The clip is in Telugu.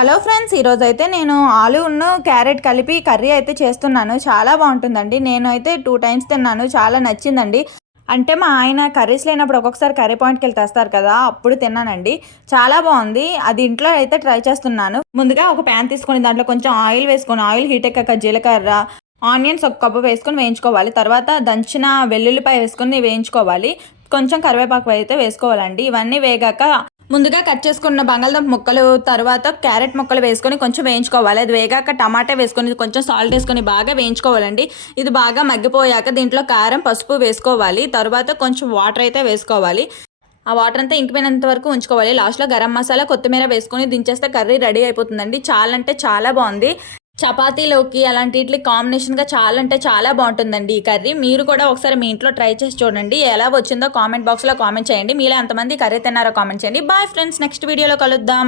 హలో ఫ్రెండ్స్, ఈరోజైతే నేను ఆలూను క్యారెట్ కలిపి కర్రీ అయితే చేస్తున్నాను. చాలా బాగుంటుందండి. నేను అయితే 2 టైమ్స్ తిన్నాను. చాలా నచ్చిందండి. అంటే మా ఆయన కర్రీస్ లేనప్పుడు ఒక్కొక్కసారి కర్రీ పాయింట్‌కెళ్ళి తెస్తారు కదా! అప్పుడు తిన్నానండి. చాలా బాగుంది. అది ఇంట్లో అయితే ట్రై చేస్తున్నాను. ముందుగా ఒక ప్యాన్ తీసుకొని దాంట్లో కొంచెం ఆయిల్ వేసుకొని, ఆయిల్ హీట్ ఎక్కాక జీలకర్ర, ఆనియన్స్ ఒక కప్పు వేసుకొని వేయించుకోవాలి. తర్వాత దంచిన వెల్లుల్లిపాయ వేసుకొని వేయించుకోవాలి. కొంచెం కరివేపాకు అయితే వేసుకోవాలండి. ఇవన్నీ వేగాక ముందుగా కట్ చేసుకున్న బంగాళదుంప ముక్కలు, తర్వాత క్యారెట్ ముక్కలు వేసుకొని కొంచెం వేయించుకోవాలి. అది వేగాక టమాటా వేసుకొని కొంచెం సాల్ట్ వేసుకొని బాగా వేయించుకోవాలండి. ఇది బాగా మగ్గిపోయాక దీంట్లో కారం, పసుపు వేసుకోవాలి. తర్వాత కొంచెం వాటర్ అయితే వేసుకోవాలి. ఆ వాటర్ అంతా ఇంకిపోయినంత వరకు ఉంచుకోవాలి. లాస్ట్లో గరం మసాలా, కొత్తిమీర వేసుకొని దించేస్తే కర్రీ రెడీ అయిపోతుందండి. చాలా అంటే చాలా బాగుంది. చపాతీలోకి అలాంటిట్లకి కాంబినేషన్‌గా చాలా అంటే చాలా బాగుంటుందండి ఈ కర్రీ. మీరు కూడా ఒకసారి మీ ఇంట్లో ట్రై చేసి చూడండి. ఎలా వచ్చిందో కామెంట్ బాక్స్‌లో కామెంట్ చేయండి. మీలో ఎంతమంది కర్రీ తిన్నారో కామెంట్ చేయండి. బాయ్ ఫ్రెండ్స్, నెక్స్ట్ వీడియోలో కలుద్దాం.